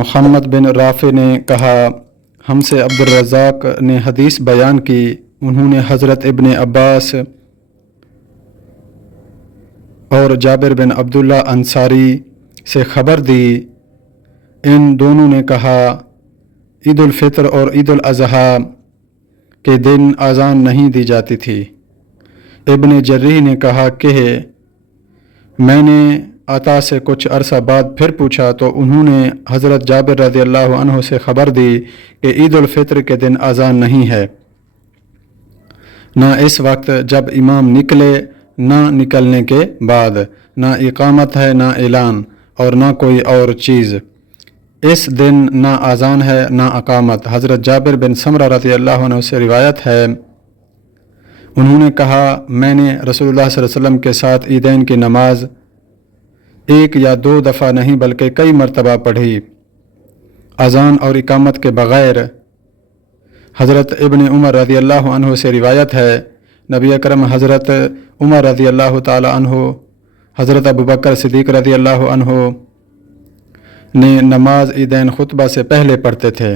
محمد بن رافع نے کہا ہم سے عبدالرزاق نے حدیث بیان کی، انہوں نے حضرت ابن عباس اور جابر بن عبداللہ انصاری سے خبر دی، ان دونوں نے کہا عید الفطر اور عید الاضحیٰ کے دن اذان نہیں دی جاتی تھی۔ ابن جریح نے کہا کہ میں نے عطا سے کچھ عرصہ بعد پھر پوچھا تو انہوں نے حضرت جابر رضی اللہ عنہ سے خبر دی کہ عید الفطر کے دن اذان نہیں ہے، نہ اس وقت جب امام نکلے، نہ نکلنے کے بعد، نہ اقامت ہے، نہ اعلان، اور نہ کوئی اور چیز۔ اس دن نہ اذان ہے نہ اقامت۔ حضرت جابر بن سمرہ رضی اللہ عنہ سے روایت ہے، انہوں نے کہا میں نے رسول اللہ صلی اللہ علیہ وسلم کے ساتھ عیدین کی نماز ایک یا دو دفعہ نہیں بلکہ کئی مرتبہ پڑھی، اذان اور اقامت کے بغیر۔ حضرت ابن عمر رضی اللہ عنہ سے روایت ہے، نبی اکرم حضرت عمر رضی اللہ تعالی عنہ، حضرت ابوبکر صدیق رضی اللہ عنہ نے نماز عیدین خطبہ سے پہلے پڑھتے تھے۔